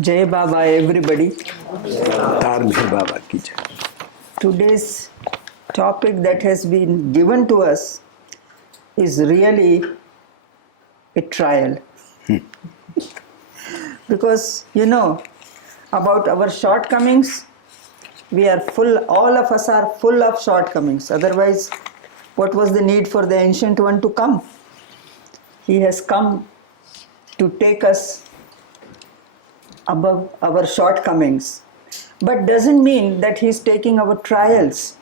Jai Baba, everybody. Avatars Baba ki jai. Today's topic that has been given to us is really a trial. Because, about our shortcomings, we are full, all of us are full of shortcomings. Otherwise, what was the need for the Ancient One to come? He has come to take us above our shortcomings. But doesn't mean that he's taking our trials.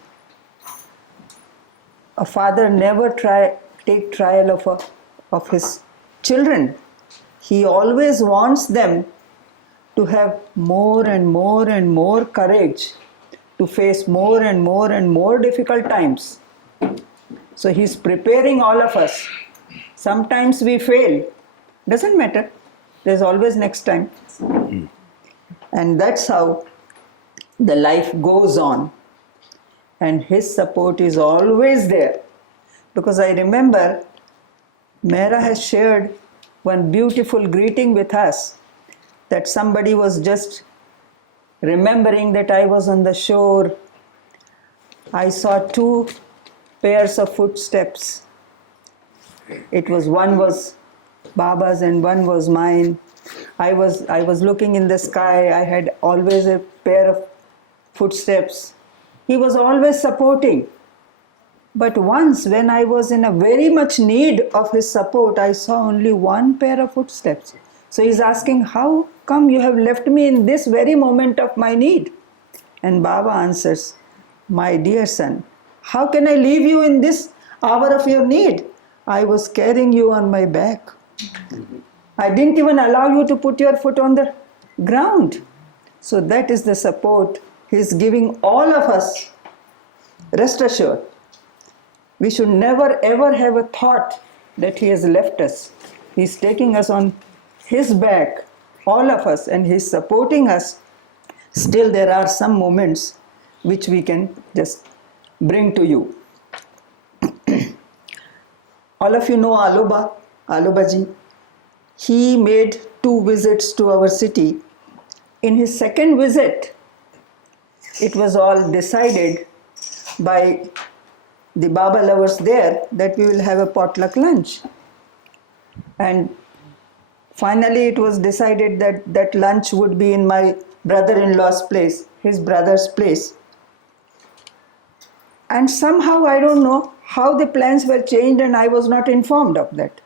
A father never take trial of his children. He always wants them to have more and more and more courage to face more and more and more difficult times. So he's preparing all of us. Sometimes we fail. Doesn't matter. There's always next time. And that's how the life goes on. And his support is always there. Because I remember Mehra has shared one beautiful greeting with us, that somebody was just remembering that I was on the shore. I saw two pairs of footsteps. One was Baba's and one was mine. I was looking in the sky. I had always a pair of footsteps. He was always supporting. But once when I was in a very much need of his support, I saw only one pair of footsteps. So he's asking, how come you have left me in this very moment of my need? And Baba answers, my dear son, how can I leave you in this hour of your need? I was carrying you on my back. I didn't even allow you to put your foot on the ground. So that is the support he's giving all of us. Rest assured, we should never ever have a thought that he has left us. He's taking us on his back, all of us, and he's supporting us. Still there are some moments which we can just bring to you. All of you know Alobaji. He made 2 visits to our city. In his second visit, it was all decided by the Baba lovers there that we will have a potluck lunch. And finally it was decided that that lunch would be in my brother-in-law's place, his brother's place. And somehow, I don't know how the plans were changed and I was not informed of that.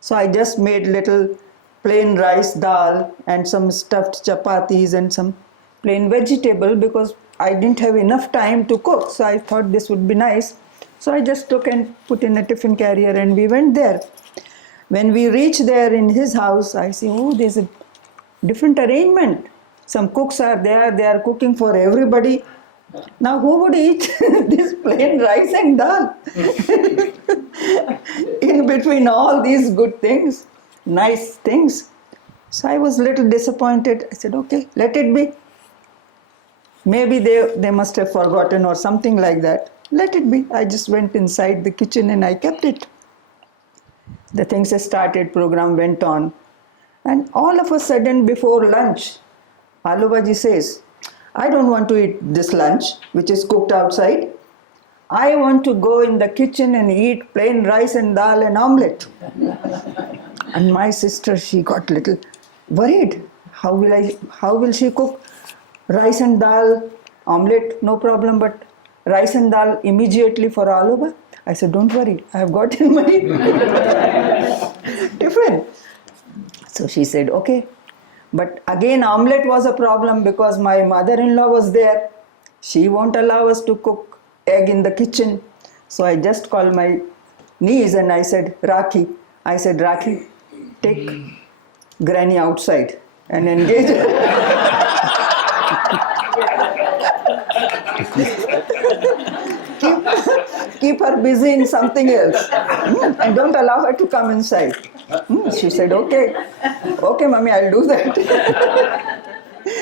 So I just made little plain rice dal and some stuffed chapatis and some plain vegetable because I didn't have enough time to cook. So I thought this would be nice. So I just took and put in a tiffin carrier and we went there. When we reached there in his house, I see, oh, there's a different arrangement. Some cooks are there, they are cooking for everybody. Now who would eat this plain rice and dal? In between all these good things, nice things. So I was a little disappointed. I said, okay, let it be. Maybe they must have forgotten or something like that. Let it be. I just went inside the kitchen and I kept it. The things started, program went on. And all of a sudden before lunch, Alubaji says, I don't want to eat this lunch, which is cooked outside. I want to go in the kitchen and eat plain rice and dal and omelette. And my sister, she got a little worried. How will she cook rice and dal, omelette, no problem, but rice and dal immediately for Aluba? I said, don't worry, I have got in my tiffin. So she said, okay. But again, omelette was a problem because my mother-in-law was there. She won't allow us to cook egg in the kitchen. So I just called my niece and I said, Rakhi. I said, Rakhi, take Granny outside and engage her. Keep her busy in something else. And don't allow her to come inside. She said, okay. Okay, mommy, I'll do that.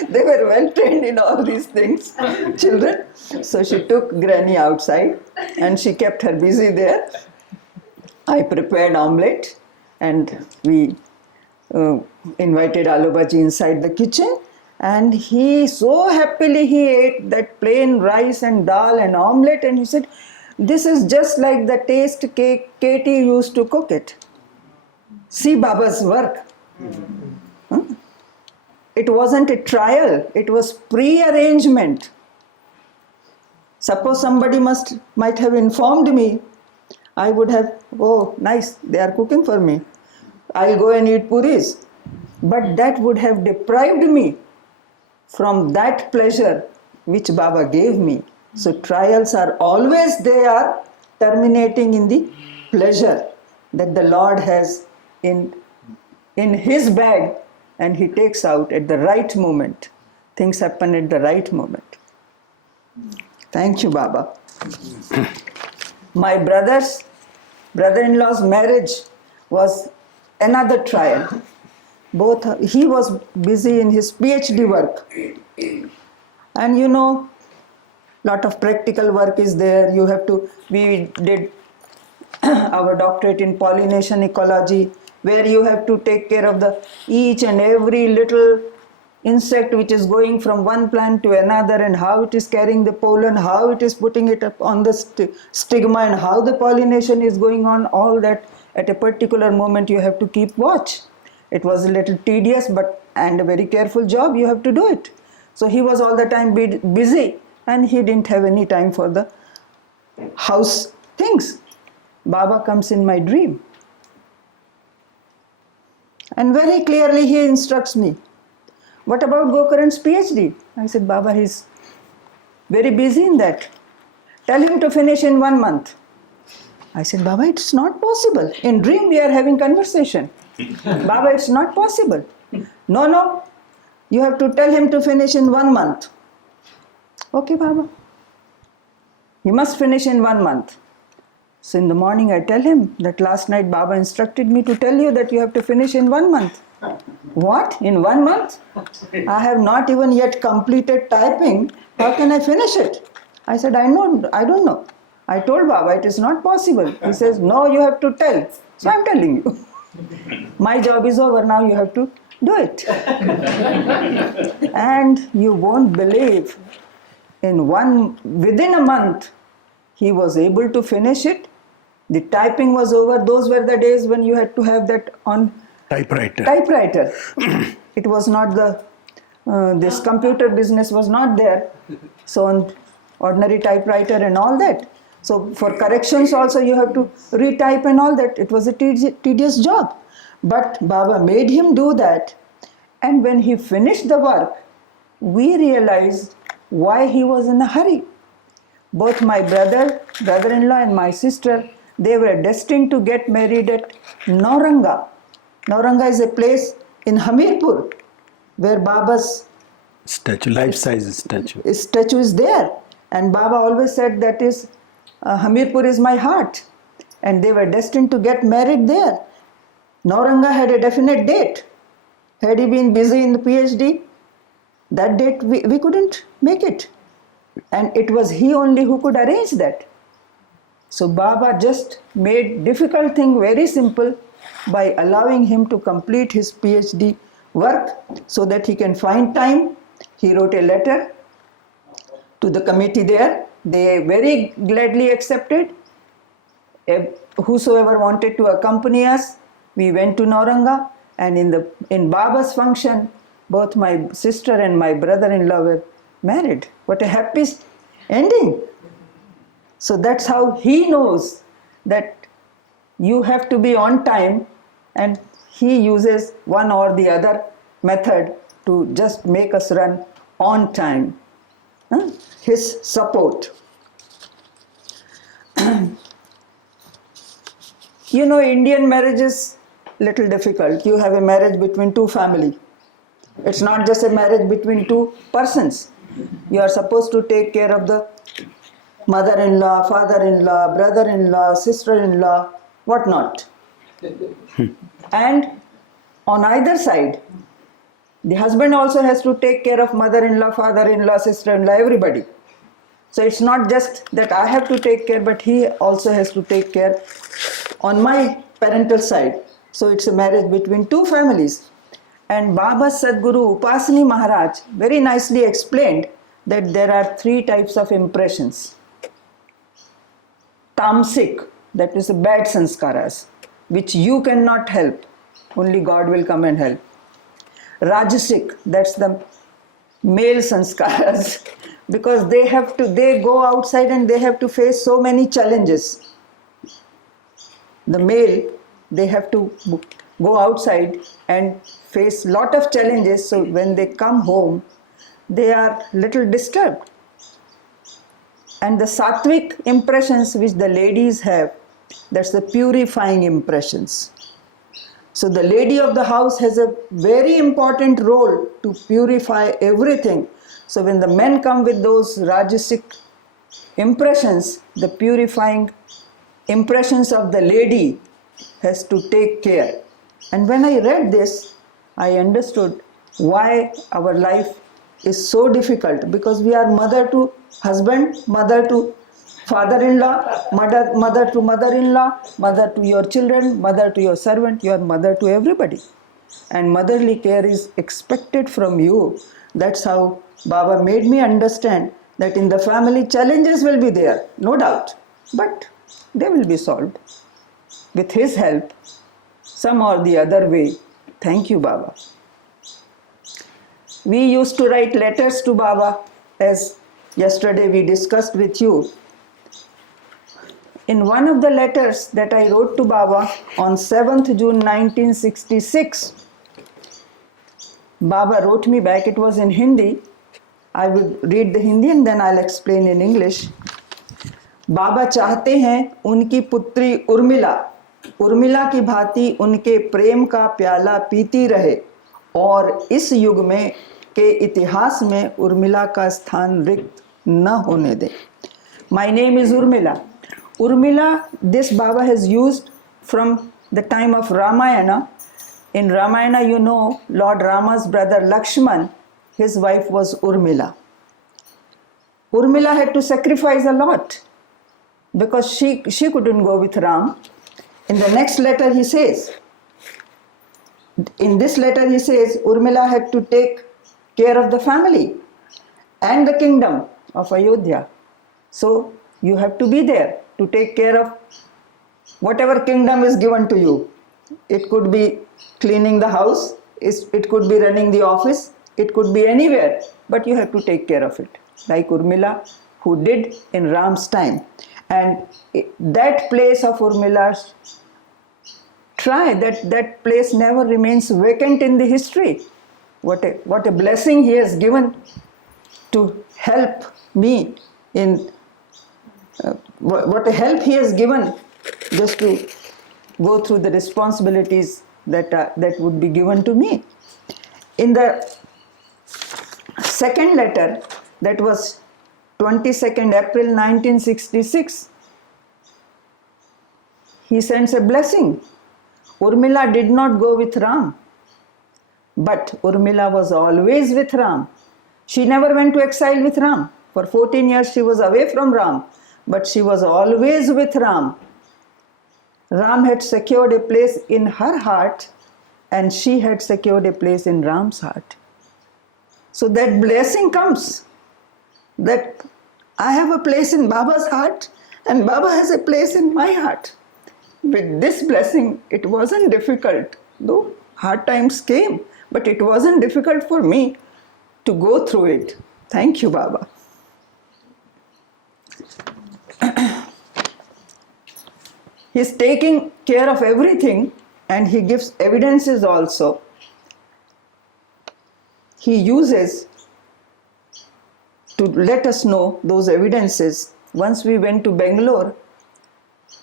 They were well trained in all these things, children. So she took Granny outside and she kept her busy there. I prepared omelette and we invited Alubaji inside the kitchen, and he so happily he ate that plain rice and dal and omelette, and he said, "This is just like the taste cake Katie used to cook it." See Baba's work. Huh? It wasn't a trial, it was pre-arrangement. Suppose somebody might have informed me, I would have, oh nice, they are cooking for me, I'll go and eat puris. But that would have deprived me from that pleasure which Baba gave me. So trials are always, they are terminating in the pleasure that the Lord has in his bag, and he takes out at the right moment. Things happen at the right moment. Thank you, Baba. My brother-in-law's marriage was another trial. He was busy in his PhD work. And you know, lot of practical work is there. We did our doctorate in pollination ecology, where you have to take care of each and every little insect which is going from one plant to another, and how it is carrying the pollen, how it is putting it up on the stigma, and how the pollination is going on, all that at a particular moment you have to keep watch. It was a little tedious and a very careful job, you have to do it. So he was all the time busy, and he didn't have any time for the house things. Baba comes in my dream, and very clearly he instructs me, "What about Gokaran's PhD?" I said, "Baba, he's very busy in that. Tell him to finish in 1 month." I said, "Baba, it's not possible. In dream we are having conversation. Baba, it's not possible." No, you have to tell him to finish in 1 month. Okay, Baba. He must finish in 1 month. So in the morning I tell him that last night Baba instructed me to tell you that you have to finish in 1 month. What? In 1 month? I have not even yet completed typing. How can I finish it? I said, I don't know. I told Baba it is not possible. He says, no, you have to tell. So I'm telling you. My job is over, now you have to do it. And you won't believe, within a month, he was able to finish it. The typing was over. Those were the days when you had to have that on typewriter. It was not this computer business was not there. So on ordinary typewriter and all that. So for corrections also you have to retype and all that. It was a tedious job. But Baba made him do that. And when he finished the work, we realized why he was in a hurry. Both my brother-in-law and my sister, they were destined to get married at Nauranga. Nauranga is a place in Hamirpur where Baba's life-size statue is there. And Baba always said that is, Hamirpur is my heart. And they were destined to get married there. Nauranga had a definite date. Had he been busy in the PhD, that date we couldn't make it. And it was he only who could arrange that. So Baba just made difficult thing very simple by allowing him to complete his PhD work so that he can find time. He wrote a letter to the committee there. They very gladly accepted. Whosoever wanted to accompany us, we went to Nauranga, and in Baba's function, both my sister and my brother-in-law were married. What a happy ending. So that's how he knows that you have to be on time, and he uses one or the other method to just make us run on time. His support. You know, Indian marriage is little difficult. You have a marriage between two families. It's not just a marriage between two persons. You are supposed to take care of the mother-in-law, father-in-law, brother-in-law, sister-in-law, whatnot. And on either side, the husband also has to take care of mother-in-law, father-in-law, sister-in-law, everybody. So it's not just that I have to take care, but he also has to take care on my parental side. So it's a marriage between two families. And Baba Sadguru Upasani Maharaj very nicely explained that there are three types of impressions. Tamsik, that is the bad sanskaras, which you cannot help. Only God will come and help. Rajasic, that's the male sanskaras, because they go outside and they have to face so many challenges. The male, they have to go outside and face lot of challenges, so when they come home, they are little disturbed. And the sattvic impressions which the ladies have, that's the purifying impressions. So the lady of the house has a very important role to purify everything. So when the men come with those rajasic impressions, the purifying impressions of the lady has to take care. And when I read this, I understood why our life is so difficult, because we are mother to husband, mother to father-in-law, mother to mother-in-law, mother to your children, mother to your servant, you are mother to everybody. And motherly care is expected from you. That's how Baba made me understand that in the family challenges will be there, no doubt, but they will be solved with his help, some or the other way. Thank you, Baba. We used to write letters to Baba, as yesterday we discussed with you. In one of the letters that I wrote to Baba on 7th June 1966, Baba wrote me back, it was in Hindi. I will read the Hindi and then I'll explain in English. बाबा चाहते हैं उनकी पुत्री उर्मिला उर्मिला की भांति उनके प्रेम का प्याला पीती रहे और इस युग में के इतिहास में उर्मिला का स्थान रिक्त न होने दे. My name is Urmilla. Urmilla, this Baba has used from the time of Ramayana. In Ramayana, you know, Lord Rama's brother Lakshman, his wife was Urmilla. Urmilla had to sacrifice a lot because she couldn't go with Ram. In the next letter he says, Urmilla had to take care of the family and the kingdom of Ayodhya. So you have to be there to take care of whatever kingdom is given to you. It could be cleaning the house, it could be running the office, it could be anywhere, but you have to take care of it, like Urmilla, who did in Ram's time. And that place of Urmilla's, that place never remains vacant in the history. What a blessing he has given to help me in, what a help he has given just to go through the responsibilities that would be given to me. In the second letter, that was 22nd April 1966, he sends a blessing. Urmilla did not go with Ram, but Urmilla was always with Ram. She never went to exile with Ram. For 14 years she was away from Ram, but she was always with Ram. Ram had secured a place in her heart and she had secured a place in Ram's heart. So that blessing comes, that I have a place in Baba's heart and Baba has a place in my heart. With this blessing, it wasn't difficult, though hard times came, but it wasn't difficult for me to go through it. Thank you, Baba. He's taking care of everything and he gives evidences also. He uses to let us know those evidences. Once we went to Bangalore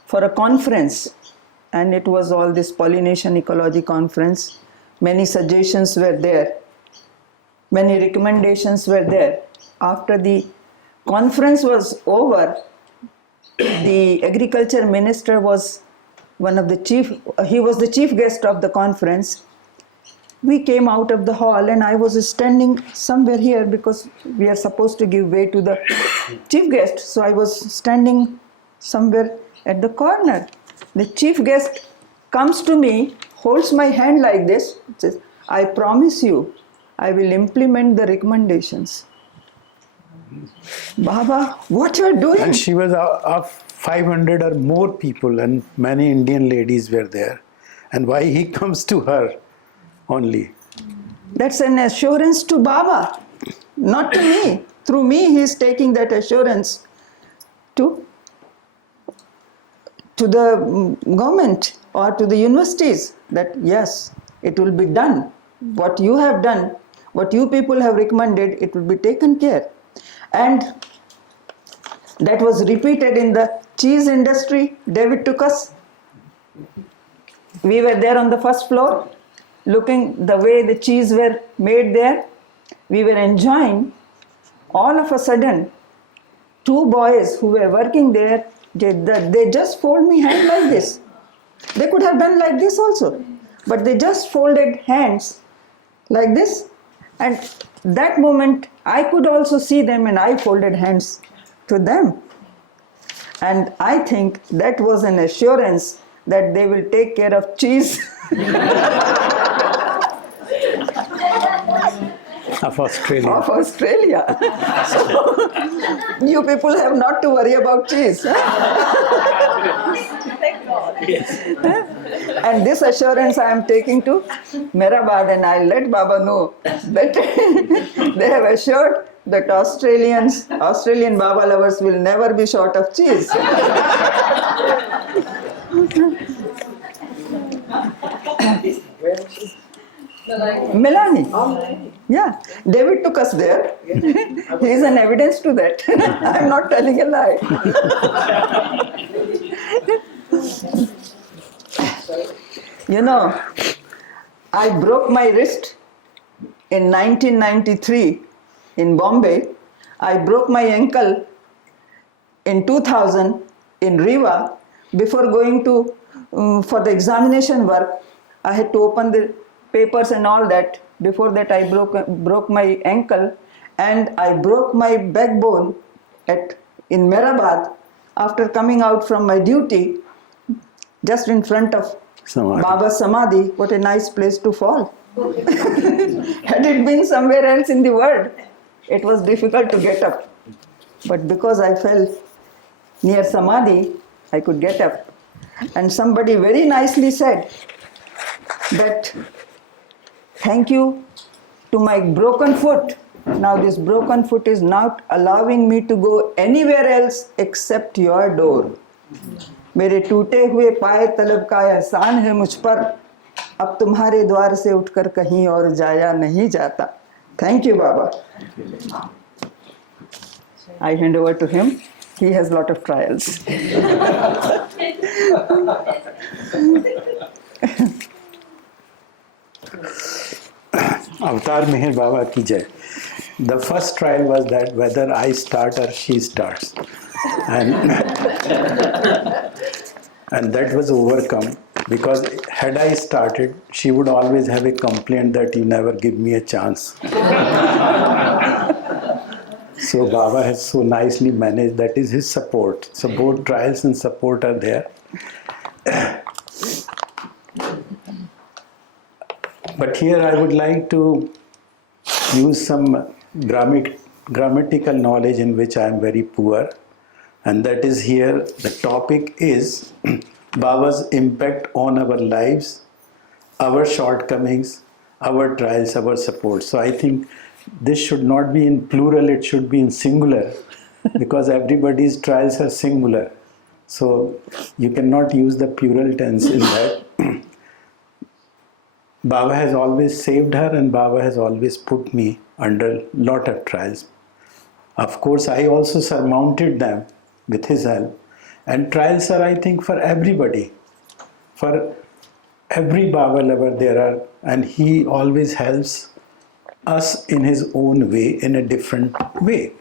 for a conference, and it was all this Polynesian ecology conference. Many suggestions were there, many recommendations were there. After the conference was over, the agriculture minister was he was the chief guest of the conference. We came out of the hall and I was standing somewhere here because we are supposed to give way to the chief guest. So I was standing somewhere at the corner. The chief guest comes to me holds my hand like this, says, I promise you, I will implement the recommendations. Baba, what you are doing? And she was of 500 or more people, and many Indian ladies were there. And why he comes to her only? That's an assurance to Baba, not to me. Through me, he is taking that assurance to the government or to the universities that yes, it will be done. What you have done, what you people have recommended, it will be taken care. And that was repeated in the cheese industry. David took us. We were there on the first floor, looking the way the cheese were made there. We were enjoying. All of a sudden, two boys who were working there, they just fold me hand like this. They could have done like this also, but they just folded hands like this. And that moment, I could also see them, and I folded hands to them. And I think that was an assurance that they will take care of cheese. Of Australia. Of Australia. So, you people have not to worry about cheese. And this assurance I am taking to Mehrabad, and I let Baba know that they have assured that Australian Baba lovers will never be short of cheese. Melanie. Yeah, David took us there. He is an evidence to that. I am not telling a lie. You know, I broke my wrist in 1993 in Bombay. I broke my ankle in 2000 in Riva. Before going to for the examination work, I had to open the papers and all that. Before that, I broke my ankle, and I broke my backbone in Mehrabad after coming out from my duty, just in front of Samadhi. Baba's Samadhi. What a nice place to fall. Had it been somewhere else in the world, it was difficult to get up. But because I fell near Samadhi, I could get up. And somebody very nicely said that, thank you to my broken foot. Now this broken foot is not allowing me to go anywhere else except your door. मेरे टूटे हुए पाए तलब का एहसान है मुझ पर, अब तुम्हारे द्वार से उठकर कहीं और जाया नहीं जाता. Thank you, Baba. I hand over to him. He has lot of trials. Avatar Meher Baba ki jai. The first trial was that whether I start or she starts. And that was overcome, because had I started, she would always have a complaint that you never give me a chance. So Baba has so nicely managed. That is his support. So both trials and support are there. But here I would like to use some grammatical knowledge in which I am very poor. And that is here, the topic is Baba's impact on our lives, our shortcomings, our trials, our support. So I think this should not be in plural, it should be in singular, because everybody's trials are singular. So you cannot use the plural tense in that. Baba has always saved her, and Baba has always put me under lot of trials. Of course, I also surmounted them with his help. And trials are, I think, for everybody. For every Baba lover there are, and he always helps us in his own way, in a different way.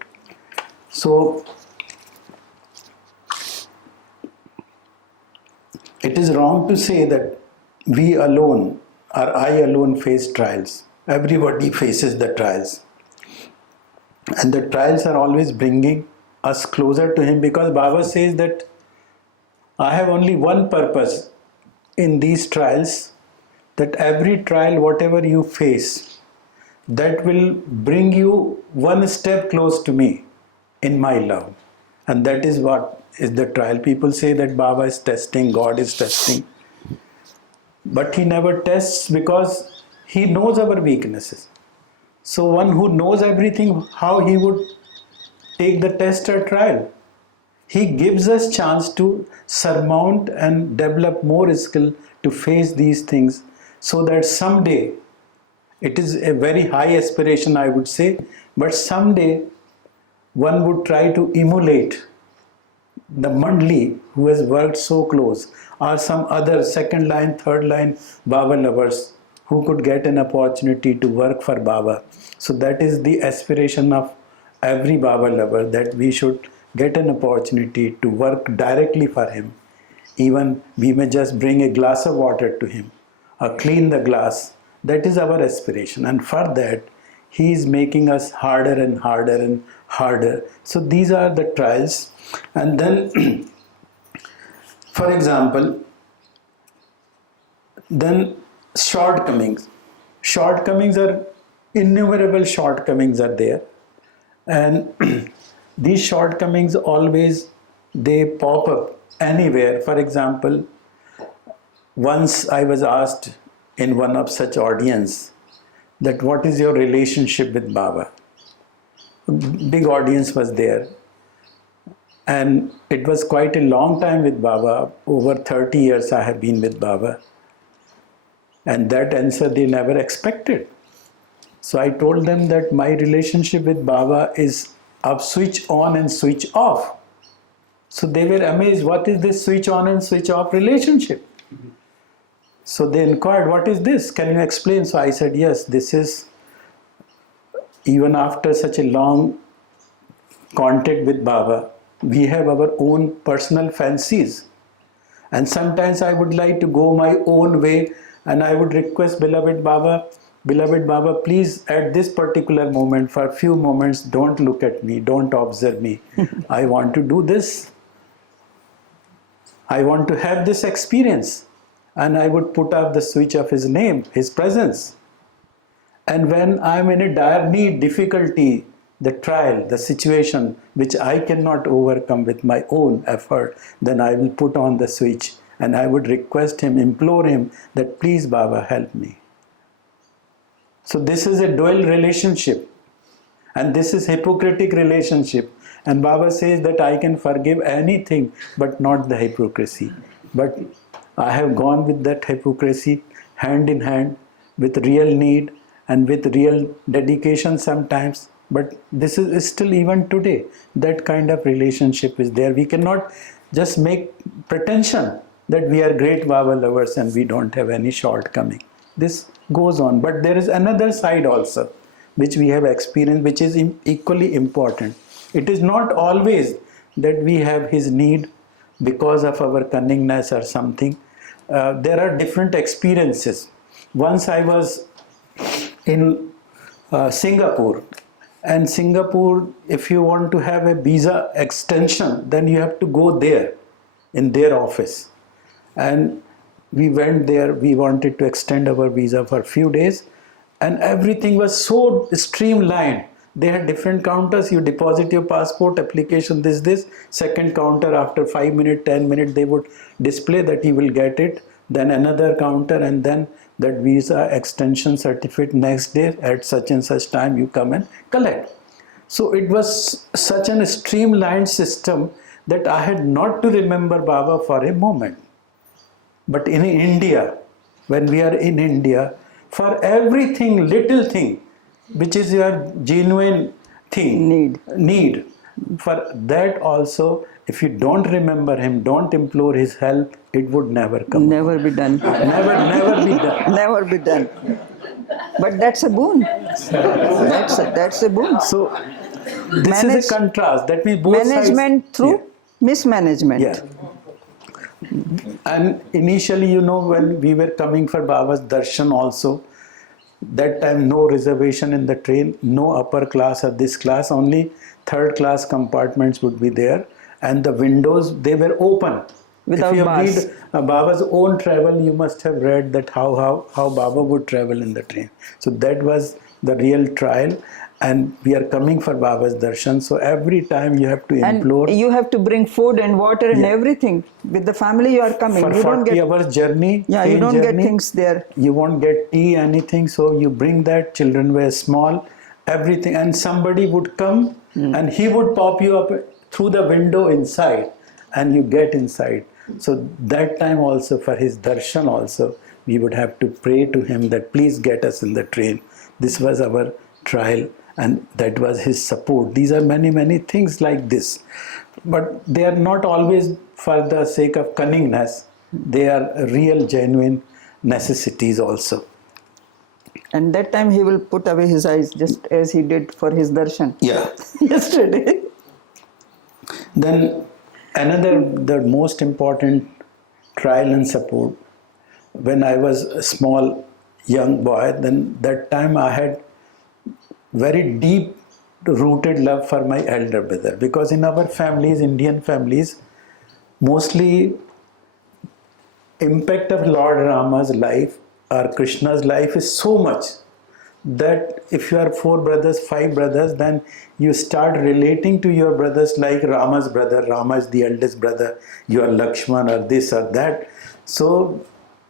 So, it is wrong to say that we alone or I alone face trials. Everybody faces the trials. And the trials are always bringing us closer to him, because Baba says that I have only one purpose in these trials, that every trial, whatever you face, that will bring you one step close to me in my love. And that is what is the trial. People say that Baba is testing, God is testing. But he never tests because he knows our weaknesses. So one who knows everything, how he would take the test or trial? He gives us chance to surmount and develop more skill to face these things, so that someday, it is a very high aspiration I would say, but someday one would try to emulate the Mandli who has worked so close, or some other second line, third line Baba lovers who could get an opportunity to work for Baba. So that is the aspiration of every Baba lover, that we should get an opportunity to work directly for him. Even we may just bring a glass of water to him or clean the glass. That is our aspiration. And for that, he is making us harder and harder and harder. So these are the trials. And then, for example, then shortcomings. Shortcomings are, innumerable shortcomings are there. And these shortcomings always, they pop up anywhere. For example, once I was asked in one of such audience that what is your relationship with Baba? Big audience was there. And it was quite a long time with Baba. Over 30 years I have been with Baba. And that answer they never expected. So I told them that my relationship with Baba is of switch on and switch off. So they were amazed, what is this switch on and switch off relationship? So they inquired, what is this? Can you explain? So I said, yes, this is, even after such a long contact with Baba, we have our own personal fancies. And sometimes I would like to go my own way, and I would request beloved Baba, please at this particular moment, for a few moments, don't look at me, don't observe me. I want to do this. I want to have this experience. And I would put up the switch of his name, his presence. And when I'm in a dire need, difficulty, the trial, the situation which I cannot overcome with my own effort, then I will put on the switch and I would request him, implore him that please Baba, help me. So this is a dual relationship, and this is hypocritic relationship. And Baba says that I can forgive anything but not the hypocrisy. But I have gone with that hypocrisy hand in hand with real need and with real dedication sometimes. But this is still, even today, that kind of relationship is there. We cannot just make pretension that we are great Baba lovers and we don't have any shortcoming. This goes on. But there is another side also, which we have experienced, which is equally important. It is not always that we have his need because of our cunningness or something. There are different experiences. Once I was in Singapore, and Singapore, if you want to have a visa extension, then you have to go there in their office. And we went there, we wanted to extend our visa for a few days, and everything was so streamlined. They had different counters. You deposit your passport, application, this. Second counter, after 5 minutes, 10 minutes, they would display that you will get it. Then another counter, and then that visa extension certificate next day at such and such time you come and collect. So it was such a streamlined system that I had not to remember Baba for a moment. But in India, when we are in India, for everything, little thing, which is your genuine thing, need, for that also, if you don't remember him, don't implore his help, it would never come. Never be done. Never be done. Never be done. But that's a boon. That's a boon. So this is a contrast. That means both management sides, through mismanagement. Yeah. And initially, when we were coming for Baba's darshan also, that time no reservation in the train, no upper class or this class, only third class compartments would be there, and the windows, they were open. without if you bars. read Baba's own travel, you must have read that how Baba would travel in the train. So that was the real trial, and we are coming for Baba's darshan. So every time you have to implore. And you have to bring food and water and Yeah. everything. With the family you are coming. For You don't 40 get, hours journey, yeah, you train don't get journey, things there. you won't get tea, anything. So you bring that, children were small, everything, and somebody would come and he would pop you up through the window inside, and you get inside. So that time also, for his darshan also, we would have to pray to him that please get us in the train. This was our trial, and that was his support. These are many things like this, but they are not always for the sake of cunningness. They are real, genuine necessities also. And that time he will put away his eyes, just as he did for his darshan Yeah. yesterday. Then another, the most important trial and support, when I was a small young boy, then that time I had very deep rooted love for my elder brother, because in our families, Indian families, mostly impact of Lord Rama's life or Krishna's life is so much that if you are 4 brothers, 5 brothers, then you start relating to your brothers like Rama's brother. Rama is the eldest brother, you are Lakshman or this or that. So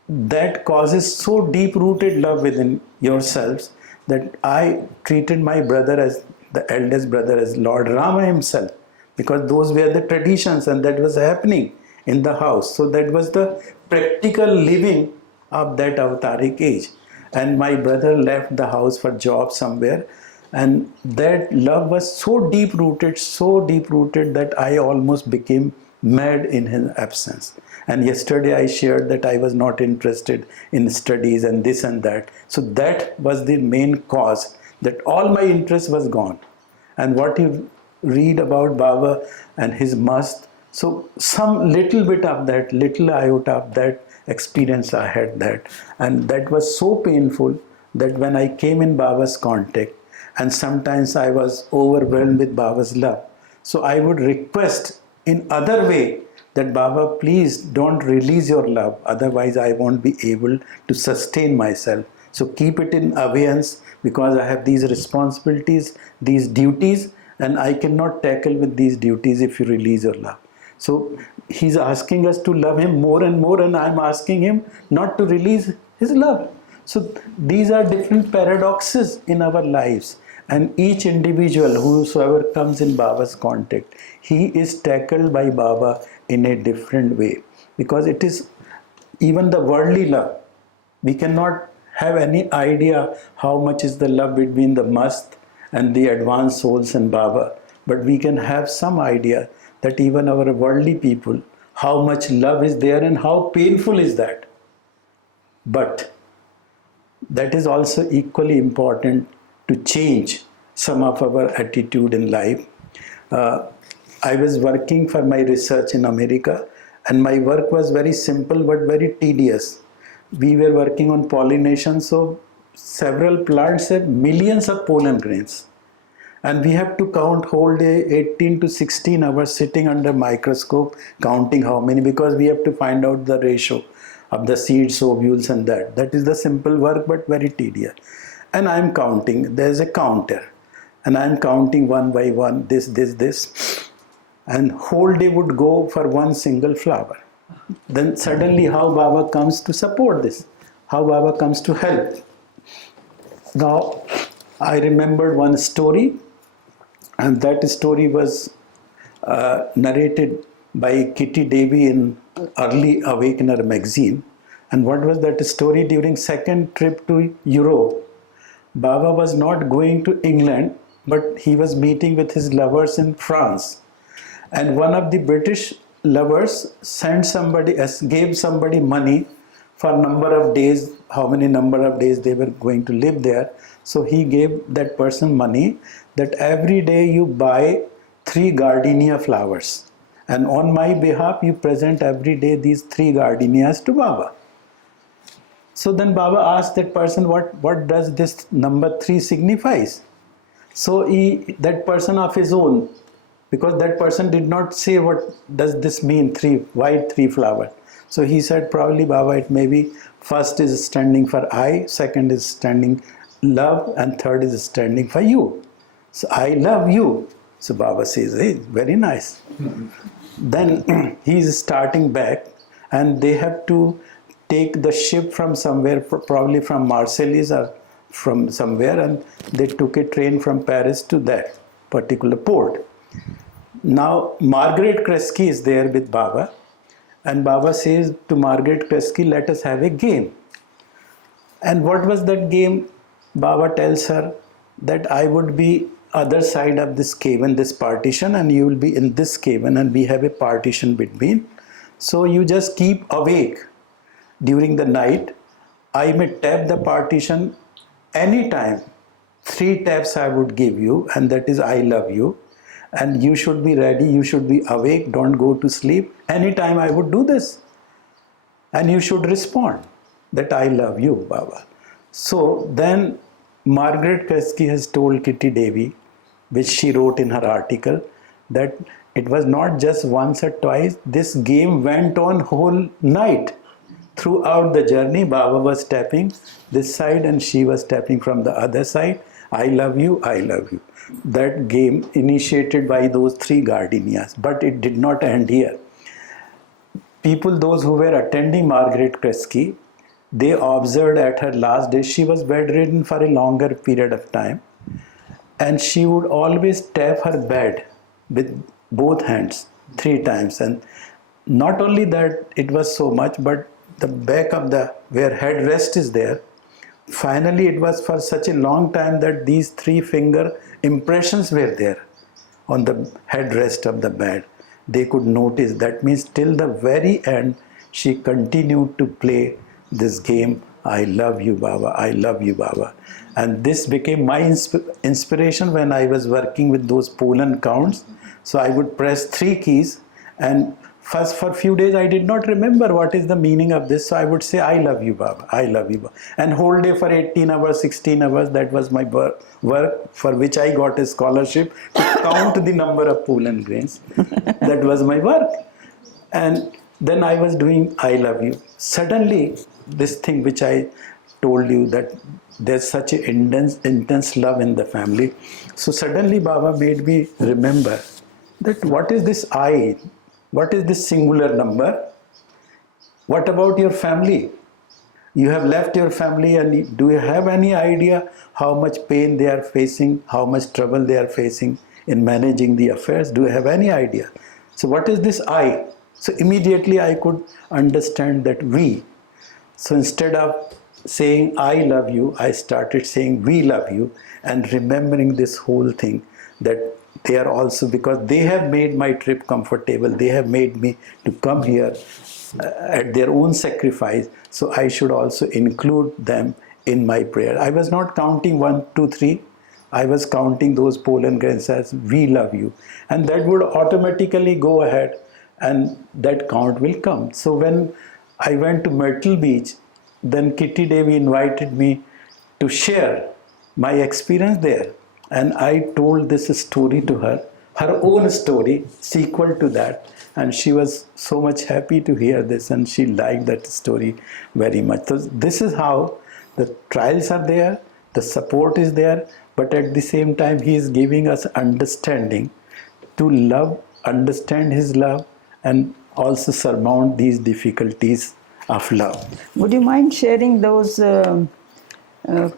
that causes so deep rooted love within yourselves that I treated my brother as the eldest brother, as Lord Rama himself, because those were the traditions and that was happening in the house. So that was the practical living of that avataric age. And my brother left the house for job somewhere, and that love was so deep rooted that I almost became mad in his absence. And yesterday I shared that I was not interested in studies and this and that. So that was the main cause, that all my interest was gone. And what you read about Baba and his mast, so some little bit of that, little iota of that experience I had that. And that was so painful that when I came in Baba's contact, and sometimes I was overwhelmed with Baba's love, so I would request in other way that Baba, please don't release your love, otherwise I won't be able to sustain myself. So keep it in abeyance, because I have these responsibilities, these duties, and I cannot tackle with these duties if you release your love. So he's asking us to love him more and more, and I'm asking him not to release his love. So these are different paradoxes in our lives. And each individual, whosoever comes in Baba's contact, he is tackled by Baba in a different way. Because it is even the worldly love. We cannot have any idea how much is the love between the mast and the advanced souls and Baba. But we can have some idea that even our worldly people, how much love is there and how painful is that. But that is also equally important to change some of our attitude in life. I was working for my research in America, and my work was very simple but very tedious. We were working on pollination, so several plants have millions of pollen grains. And we have to count whole day, 18 to 16 hours sitting under microscope, counting how many, because we have to find out the ratio of the seeds, ovules and that. That is the simple work but very tedious. And I'm counting, there's a counter. And I'm counting one by one, this. And whole day would go for one single flower. Then suddenly how Baba comes to support this, how Baba comes to help. Now, I remembered one story, and that story was narrated by Kitty Davy in Early Awakener magazine. And what was that story? During second trip to Europe, Baba was not going to England, but he was meeting with his lovers in France. And one of the British lovers gave somebody money for number of days, how many number of days they were going to live there. So he gave that person money that every day you buy 3 gardenia flowers. And on my behalf, you present every day these 3 gardenias to Baba. So then Baba asked that person, what does this number 3 signifies? So that person of his own because that person did not say what does this mean, three flowers. So he said, probably Baba, it may be first is standing for I, second is standing love, and third is standing for you. So I love you. So Baba says, hey, very nice. Then he is starting back, and they have to take the ship from somewhere, probably from Marseilles or from somewhere, and they took a train from Paris to that particular port. Now Margaret Kresge is there with Baba, and Baba says to Margaret Kresge, let us have a game. And what was that game? Baba tells her that I would be other side of this cave in this partition, and you will be in this cave, and we have a partition between. So you just keep awake during the night. I may tap the partition anytime. 3 taps I would give you, and that is I love you. And you should be ready, you should be awake, don't go to sleep. Anytime I would do this. And you should respond that I love you, Baba. So then Margaret Kresge has told Kitty Devi, which she wrote in her article, that it was not just once or twice, this game went on whole night. Throughout the journey, Baba was tapping this side and she was tapping from the other side. I love you, I love you. That game initiated by those 3 gardenias, but it did not end here. People, those who were attending Margaret Kresge, they observed at her last day, she was bedridden for a longer period of time, and she would always tap her bed with both hands 3 times. And not only that it was so much, but the back of the, where headrest is there, finally it was for such a long time that these 3 finger impressions were there on the headrest of the bed. They could notice. That means till the very end she continued to play this game, I love you, Baba, I love you, Baba. And this became my inspiration when I was working with those Poland counts. So I would press 3 keys, and first for a few days I did not remember what is the meaning of this. So I would say, I love you, Baba, I love you, Baba. And whole day for 18 hours, 16 hours, that was my work for which I got a scholarship to count the number of Poland grains. That was my work. And then I was doing I love you. Suddenly, this thing which I told you, that there's such an intense love in the family. So suddenly Baba made me remember that what is this I? What is this singular number? What about your family? You have left your family, and do you have any idea how much pain they are facing, how much trouble they are facing in managing the affairs? Do you have any idea? So what is this I? So immediately I could understand that we. So instead of saying I love you, I started saying we love you, and remembering this whole thing, that they are also, because they have made my trip comfortable, they have made me to come here at their own sacrifice, so I should also include them in my prayer. I was not counting 1, 2, 3. I was counting those Poland grains as we love you, and that would automatically go ahead, and that count will come. So when I went to Myrtle Beach, then Kitty Devi invited me to share my experience there, and I told this story to her, her own story, sequel to that, and she was so much happy to hear this, and she liked that story very much. So this is how the trials are there, the support is there, but at the same time he is giving us understanding to love, understand his love, and also surmount these difficulties of love. Would you mind sharing those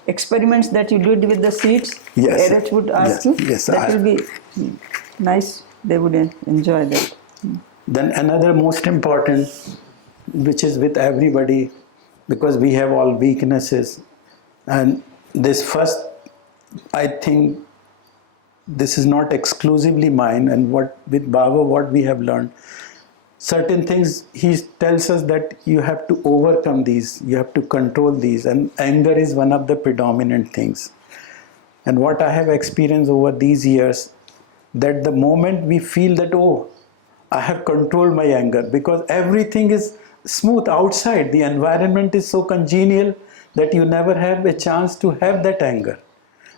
experiments that you did with the seeds? Yes. RH would ask you. Yes. That will be nice. They would enjoy that. Then another most important, which is with everybody, because we have all weaknesses, and this first, I think this is not exclusively mine, and what with Baba, what we have learned, certain things he tells us that you have to overcome these, you have to control these, and anger is one of the predominant things. And what I have experienced over these years, that the moment we feel that, oh, I have controlled my anger, because everything is smooth outside, the environment is so congenial that you never have a chance to have that anger.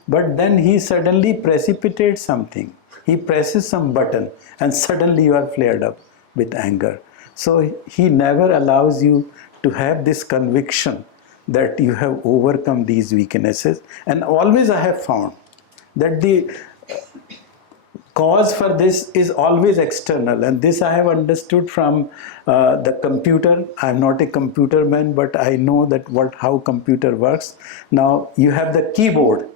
But then he suddenly precipitates something, He presses some button and suddenly you are flared up with anger. So he never allows you to have this conviction that you have overcome these weaknesses. And always I have found that the cause for this is always external, and this I have understood from the computer. I'm not a computer man, but I know that how computer works. Now you have the keyboard.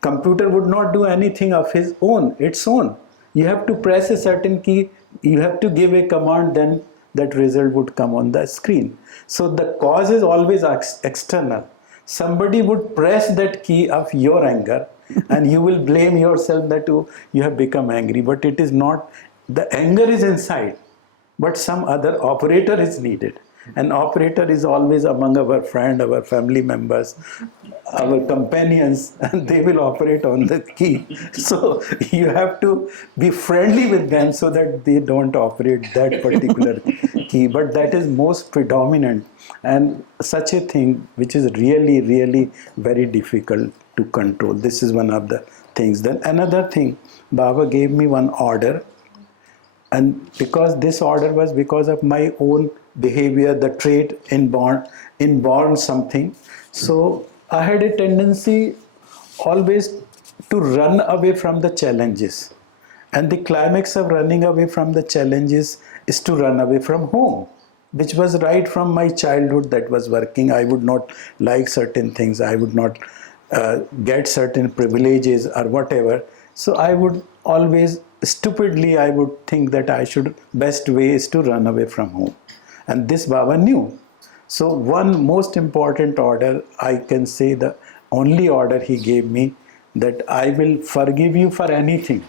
Computer would not do anything of its own. You have to press a certain key, you have to give a command, then that result would come on the screen. So the cause is always external. Somebody would press that key of your anger and you will blame yourself that you have become angry, but it is not. The anger is inside, but some other operator is needed. An operator is always among our friend, our family members, our companions, and they will operate on the key. So you have to be friendly with them so that they don't operate that particular key. But that is most predominant, and such a thing which is really, really very difficult to control. This is one of the things. Then another thing, Baba gave me one order, and because this order was because of my own behavior, the trait inborn something. So I had a tendency always to run away from the challenges. And the climax of running away from the challenges is to run away from home, which was right from my childhood that was working. I would not like certain things. I would not get certain privileges or whatever. So I would always, stupidly, I would think that best way is to run away from home. And this Baba knew. So one most important order, I can say the only order he gave me, that I will forgive you for anything,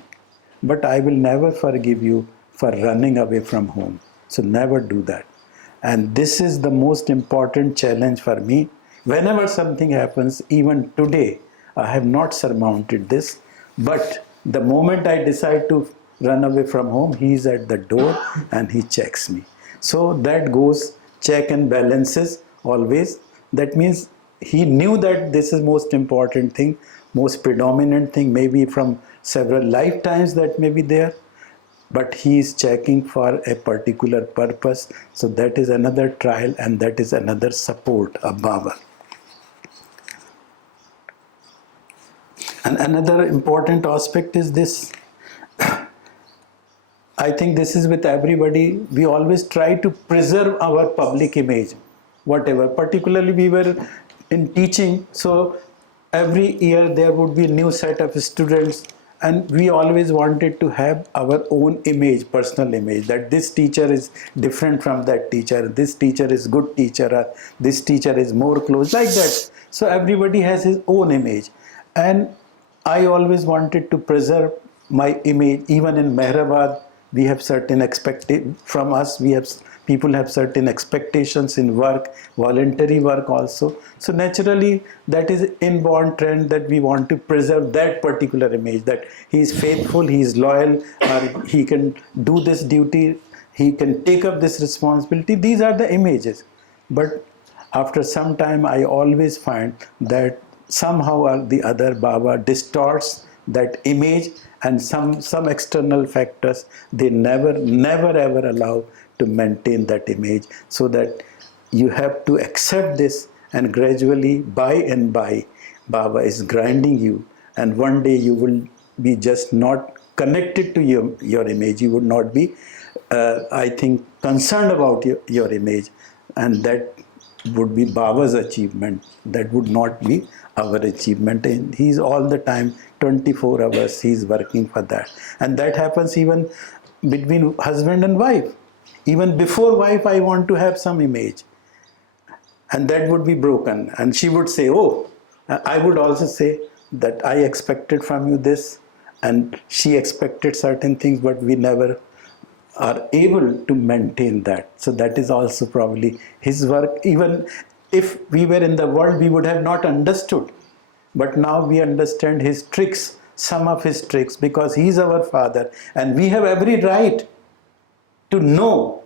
but I will never forgive you for running away from home. So never do that. And this is the most important challenge for me. Whenever something happens, even today, I have not surmounted this, but the moment I decide to run away from home, he is at the door and he checks me. So that goes check and balances always. That means he knew that this is most important thing, most predominant thing, maybe from several lifetimes that may be there, but he is checking for a particular purpose. So that is another trial, and that is another support of Baba. And another important aspect is this. I think this is with everybody. We always try to preserve our public image, whatever. Particularly we were in teaching, so every year there would be a new set of students, and we always wanted to have our own image, personal image, that this teacher is different from that teacher, this teacher is good teacher, or this teacher is more close, like that. So everybody has his own image. And I always wanted to preserve my image. Even in Mehrabad, we have certain from us, people have certain expectations in work, voluntary work also. So naturally, that is an inborn trend that we want to preserve that particular image, that he is faithful, he is loyal, or he can do this duty, he can take up this responsibility. These are the images. But after some time, I always find that somehow or the other Baba distorts that image, and some external factors, they never ever allow to maintain that image. So that you have to accept this, and gradually, by and by, Baba is grinding you, and one day you will be just not connected to your image. You would not be, I think, concerned about your image, and that would be Baba's achievement. That would not be our achievement. And he's all the time, 24 hours, he's working for that. And that happens even between husband and wife. Even before wife, I want to have some image. And that would be broken. And she would say, oh, I would also say that I expected from you this, and she expected certain things, but we never are able to maintain that. So that is also probably his work. Even if we were in the world, we would have not understood. But now we understand his tricks, some of his tricks, because he is our father, and we have every right to know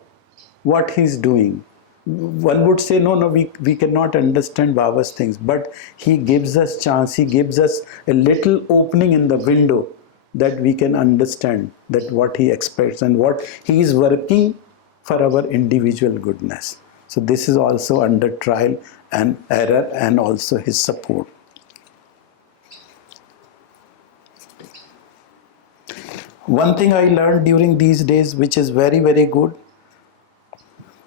what he is doing. One would say, no, we cannot understand Baba's things, but he gives us chance, he gives us a little opening in the window that we can understand that what he expects and what he is working for our individual goodness. So this is also under trial and error and also his support. One thing I learned during these days, which is very, very good,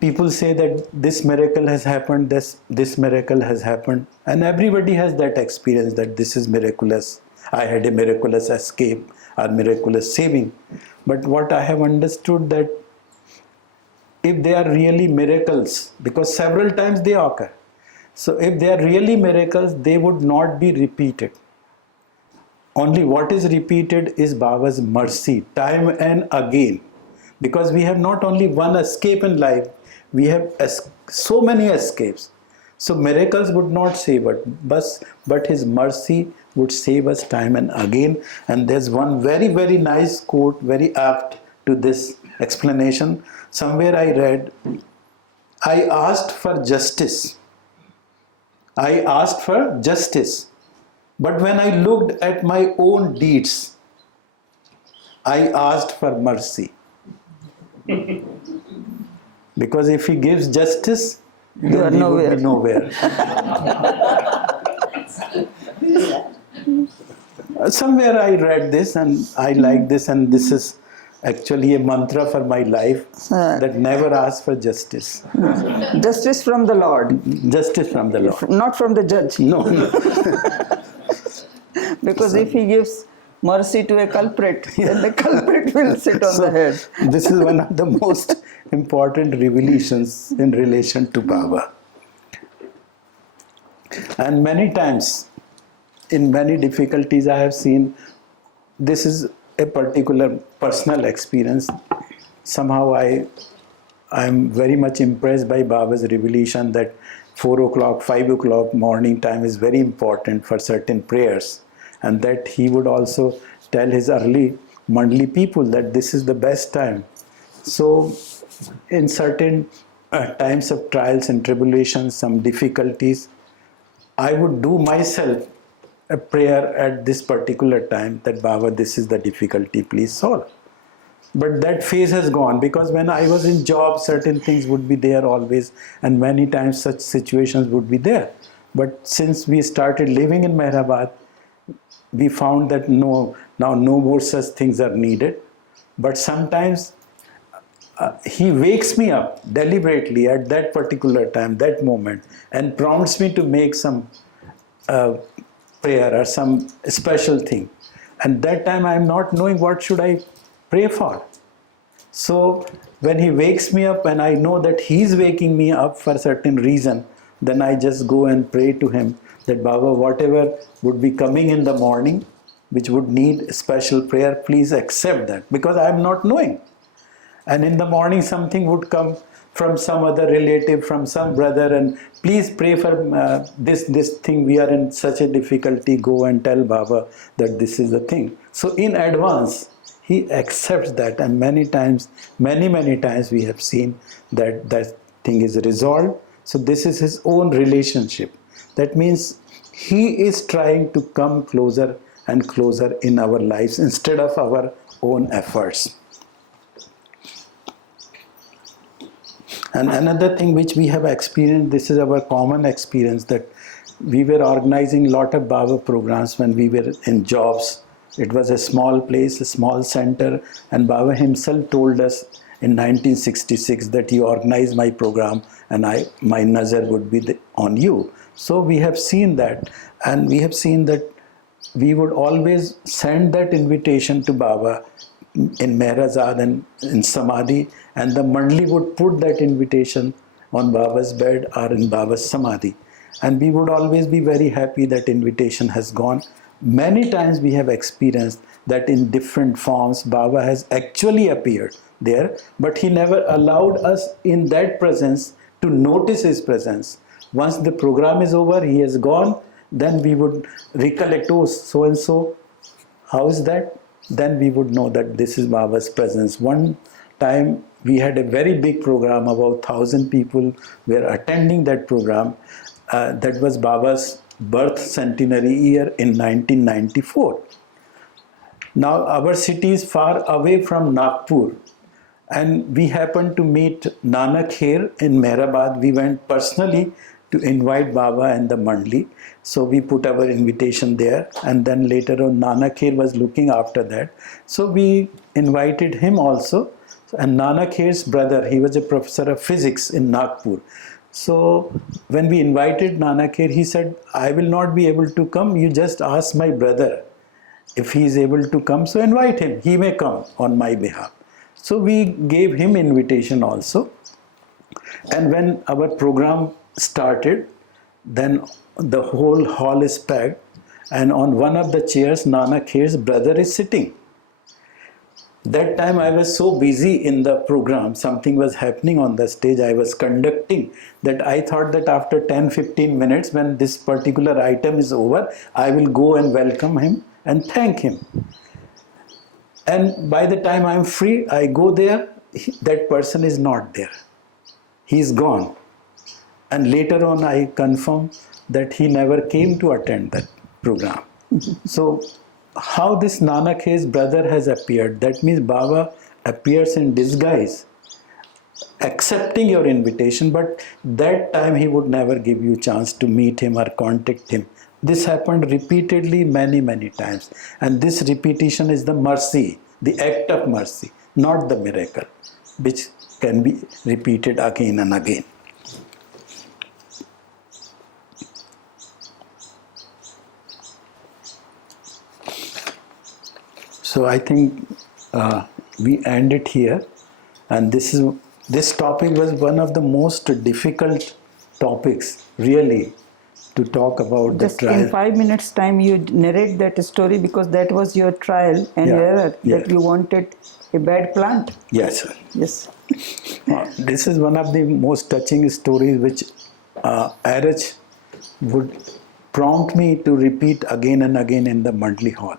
people say that this miracle has happened, this miracle has happened, and everybody has that experience that this is miraculous. I had a miraculous escape or miraculous saving. But what I have understood that if they are really miracles, because several times they occur, so if they are really miracles, they would not be repeated. Only what is repeated is Baba's mercy, time and again. Because we have not only one escape in life, we have so many escapes. So miracles would not save us, but his mercy would save us time and again. And there's one very, very nice quote, very apt to this explanation. Somewhere I read, I asked for justice. I asked for justice. But when I looked at my own deeds, I asked for mercy. Because if he gives justice, then he would be nowhere. Somewhere I read this and I like this, and this is actually a mantra for my life, that never ask for justice. Justice from the Lord. Justice from the Lord. Not from the judge. No. Because if he gives mercy to a culprit, then the culprit will sit on the head. This is one of the most important revelations in relation to Baba. And many times, in many difficulties I have seen, this is a particular personal experience. Somehow I am very much impressed by Baba's revelation that 4 o'clock, 5 o'clock morning time is very important for certain prayers. And that he would also tell his early Mandali people that this is the best time. So in certain times of trials and tribulations, some difficulties, I would do myself a prayer at this particular time that Baba, this is the difficulty, please solve. But that phase has gone, because when I was in job, certain things would be there always, and many times such situations would be there. But since we started living in Mehrabad, we found that now no more such things are needed. But sometimes he wakes me up deliberately at that particular time, that moment, and prompts me to make some prayer or some special thing. And that time I am not knowing what should I pray for. So when he wakes me up and I know that he's waking me up for a certain reason, then I just go and pray to him that Baba, whatever would be coming in the morning, which would need special prayer, please accept that, because I am not knowing. And in the morning something would come from some other relative, from some brother, and please pray for this thing, we are in such a difficulty, go and tell Baba that this is the thing. So in advance, he accepts that, and many times we have seen that that thing is resolved. So this is his own relationship. That means he is trying to come closer and closer in our lives instead of our own efforts. And another thing which we have experienced, this is our common experience, that we were organizing a lot of Baba programs when we were in jobs. It was a small place, a small center, and Baba himself told us in 1966 that you organize my program and my nazar would be on you. So we have seen that, and we have seen that we would always send that invitation to Baba in Mehrazad and in Samadhi, and the Mandali would put that invitation on Baba's bed or in Baba's Samadhi. And we would always be very happy that invitation has gone. Many times we have experienced that in different forms Baba has actually appeared there, but he never allowed us in that presence to notice his presence. Once the program is over, he has gone, then we would recollect, oh, so and so, how is that? Then we would know that this is Baba's presence. One time we had a very big program, about 1,000 people were attending that program. That was Baba's birth centenary year in 1994. Now our city is far away from Nagpur, and we happened to meet Nanak here in Mehrabad. We went personally to invite Baba and the Mandli. So we put our invitation there, and then later on Nanak here was looking after that. So we invited him also. And Nanak here's brother, he was a professor of physics in Nagpur. So when we invited Nanak here, he said, I will not be able to come. You just ask my brother if he is able to come. So invite him. He may come on my behalf. So we gave him invitation also. And when our program started, then the whole hall is packed. And on one of the chairs, Nanak here's brother is sitting. That time I was so busy in the program, something was happening on the stage, I was conducting, that I thought that after 10-15 minutes, when this particular item is over, I will go and welcome him and thank him. And by the time I'm free, I go there, that person is not there. He's gone. And later on I confirm that he never came to attend that program. So how this Nanak, his brother, has appeared, that means Baba appears in disguise, accepting your invitation, but that time he would never give you chance to meet him or contact him. This happened repeatedly many times, and this repetition is the mercy, the act of mercy, not the miracle, which can be repeated again and again. So I think we end it here, and this topic was one of the most difficult topics, really, to talk about Just the trial. in 5 minutes time you narrate that story, because that was your trial and error, that you wanted a bad plant. Yes, sir. Yes. This is one of the most touching stories which RH would prompt me to repeat again and again in the Mandli Hall.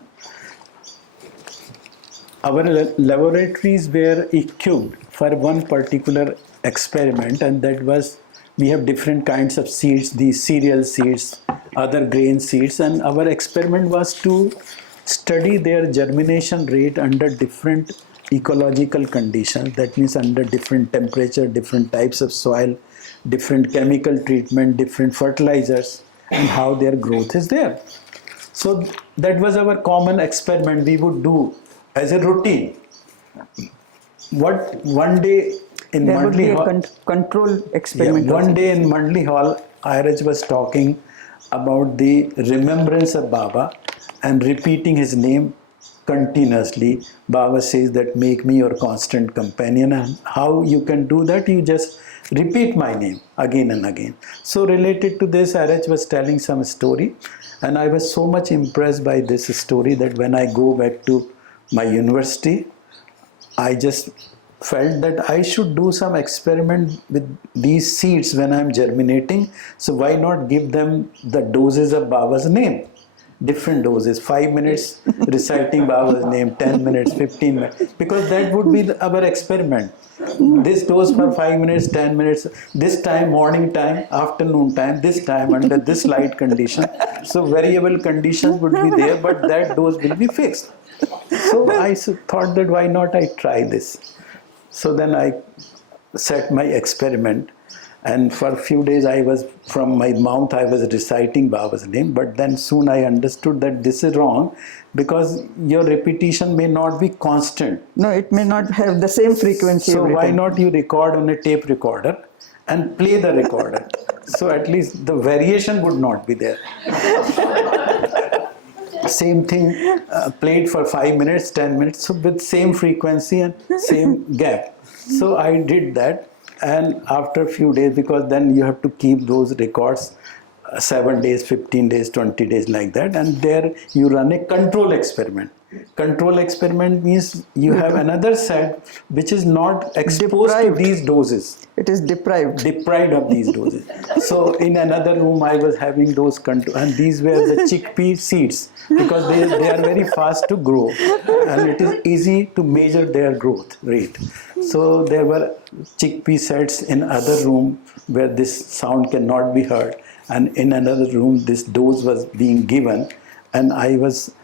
Our laboratories were equipped for one particular experiment, and that was, we have different kinds of seeds, these cereal seeds, other grain seeds, and our experiment was to study their germination rate under different ecological conditions. That means under different temperature, different types of soil, different chemical treatment, different fertilizers, and how their growth is there. So that was our common experiment we would do as a routine. What one day in There would be Mandli a Hall, control experiment. one day in Mandli Hall, IRH was talking about the remembrance of Baba and repeating his name continuously. Baba says that make me your constant companion, and how you can do that, you just repeat my name again and again. So related to this, RH was telling some story, and I was so much impressed by this story that when I go back to my university, I just felt that I should do some experiment with these seeds when I'm germinating. So why not give them the doses of Baba's name? Different doses, 5 minutes reciting Baba's name, 10 minutes, 15 minutes, because that would be our experiment. This dose for 5 minutes, 10 minutes, this time morning time, afternoon time, this time under this light condition. So variable conditions would be there, but that dose will be fixed. So I thought that why not I try this. So then I set my experiment, and for a few days I was, from my mouth I was reciting Baba's name, but then soon I understood that this is wrong, because your repetition may not be constant. No, it may not have the same frequency. So every why time. not you record on a tape recorder and play the recorder? So at least the variation would not be there. Same thing played for 5 minutes, 10 minutes, so with same frequency and same gap. So I did that, and after a few days, because then you have to keep those records 7 days, 15 days, 20 days, like that, and there you run a control experiment. Control experiment means you have another set which is not exposed to these doses. It is deprived. Deprived of these doses. So in another room I was having those control, and these were the chickpea seeds, because they are very fast to grow and it is easy to measure their growth rate. So there were chickpea sets in other room where this sound cannot be heard, and in another room this dose was being given, and I was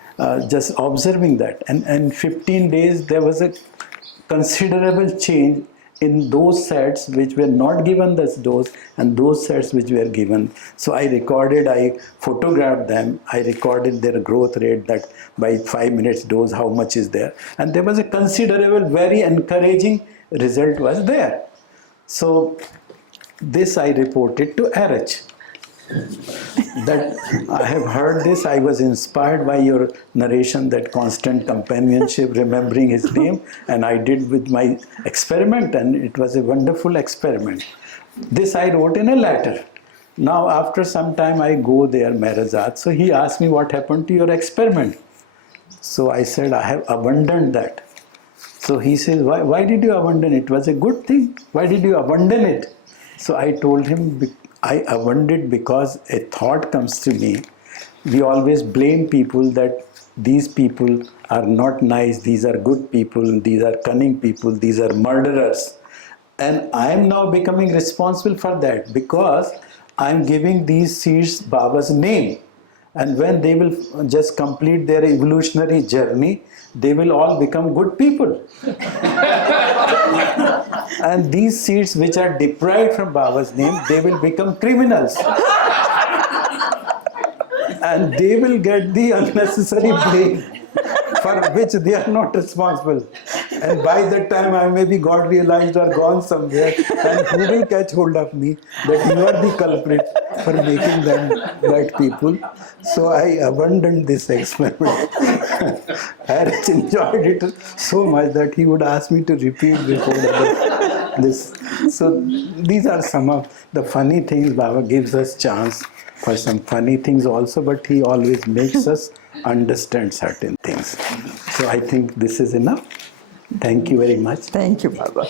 just observing that. And 15 days, there was a considerable change in those sets which were not given this dose and those sets which were given. So I photographed them, I recorded their growth rate, that by 5 minutes dose, how much is there. And there was a considerable, very encouraging result was there. So this I reported to RH. That I have heard this, I was inspired by your narration, that constant companionship, remembering his name, and I did with my experiment, and it was a wonderful experiment. This I wrote in a letter. Now after some time I go there, Mehrezad, so he asked me what happened to your experiment. So I said, I have abandoned that. So he says, why did you abandon it? It was a good thing. Why did you abandon it? So I told him, I abandoned it because a thought comes to me. We always blame people that these people are not nice, these are good people, these are cunning people, these are murderers. And I am now becoming responsible for that because I am giving these seeds Baba's name. And when they will just complete their evolutionary journey, they will all become good people. And these seeds which are deprived from Baba's name, they will become criminals. And they will get the unnecessary blame for which they are not responsible. And by that time I may be got realized or gone somewhere, and who will catch hold of me that you are the culprit for making them right people. So I abandoned this experiment. I enjoyed it so much that he would ask me to repeat before this. So these are some of the funny things. Baba gives us chance for some funny things also, but he always makes us understand certain things. So I think this is enough. Thank you very much. Thank you, Baba.